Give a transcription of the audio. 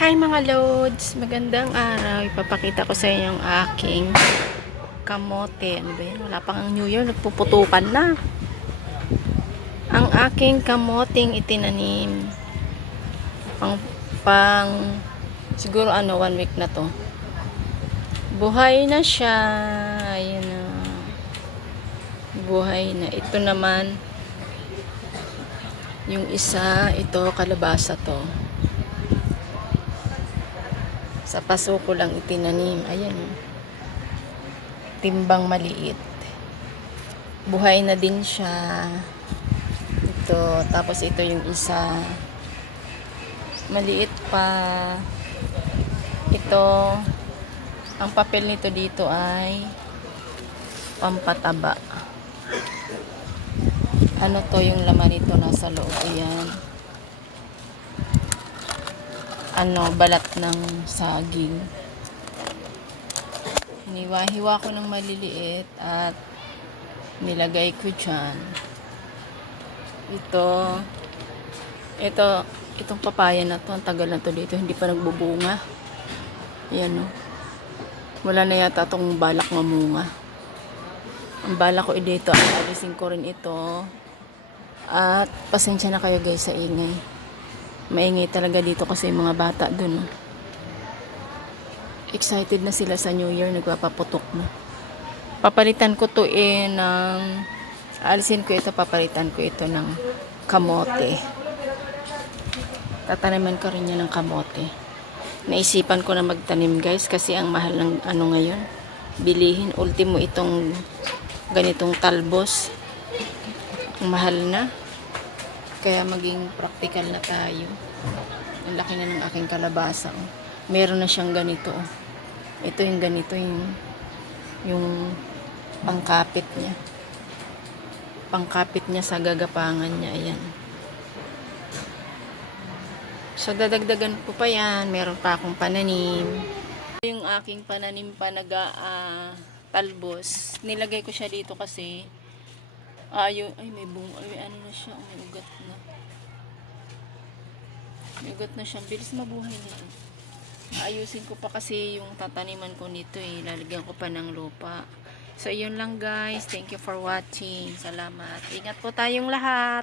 Hi mga loads! Magandang araw. Ipapakita ko sa inyo yung aking kamote. Ano ba yan? Wala pang ang New Year. Nagpuputukan na. Ang aking kamoting itinanim. Pang, pang, siguro ano, one week na to. Buhay na siya. Ayan na. Buhay na. Ito naman, yung isa, ito, kalabasa to. Sa paso ko lang itinanim. Ayan. Timbang maliit. Buhay na din siya. Ito. Tapos ito yung isa. Maliit pa. Ito. Ang papel nito dito ay pampataba. Ano to yung laman nito nasa loob. Ayan ano, balat ng saging. Hiniwa-hiwa ko ng maliliit at nilagay ko dyan. Ito, ito, itong papaya na to, ang tagal na to dito, hindi pa nagbubunga. Ayan o. Wala na yata itong balak mamunga. Ang balak ko dito, alisin ko rin ito. At pasensya na kayo guys sa ingay maingay talaga dito kasi yung mga bata dun. Excited na sila sa New Year, nagpapaputok na. Papalitan ko to eh ng, alisin ko ito, papalitan ko ito ng kamote. Tataniman ko rin yan ng kamote. Naisipan ko na magtanim guys kasi ang mahal ng ano ngayon. Bilihin, ultimo itong ganitong talbos. Ang mahal na. Kaya maging practical na tayo. Ang laki na ng aking kalabasa. Oh. Meron na siyang ganito. Oh. Ito yung ganito yung yung pangkapit niya. Pangkapit niya sa gagapangan niya. Ayan. So, dadagdagan ko pa yan. Meron pa akong pananim. Yung aking pananim pa naga ah, talbos. Nilagay ko siya dito kasi Ayo, ay may bung, ay ano na siya, may ugat na. May ugat na siya, bilis mabuhay eh. Ayusin ko pa kasi yung tataniman ko nito eh, lalagyan ko pa ng lupa. So, yun lang guys. Thank you for watching. Salamat. Ingat po tayong lahat.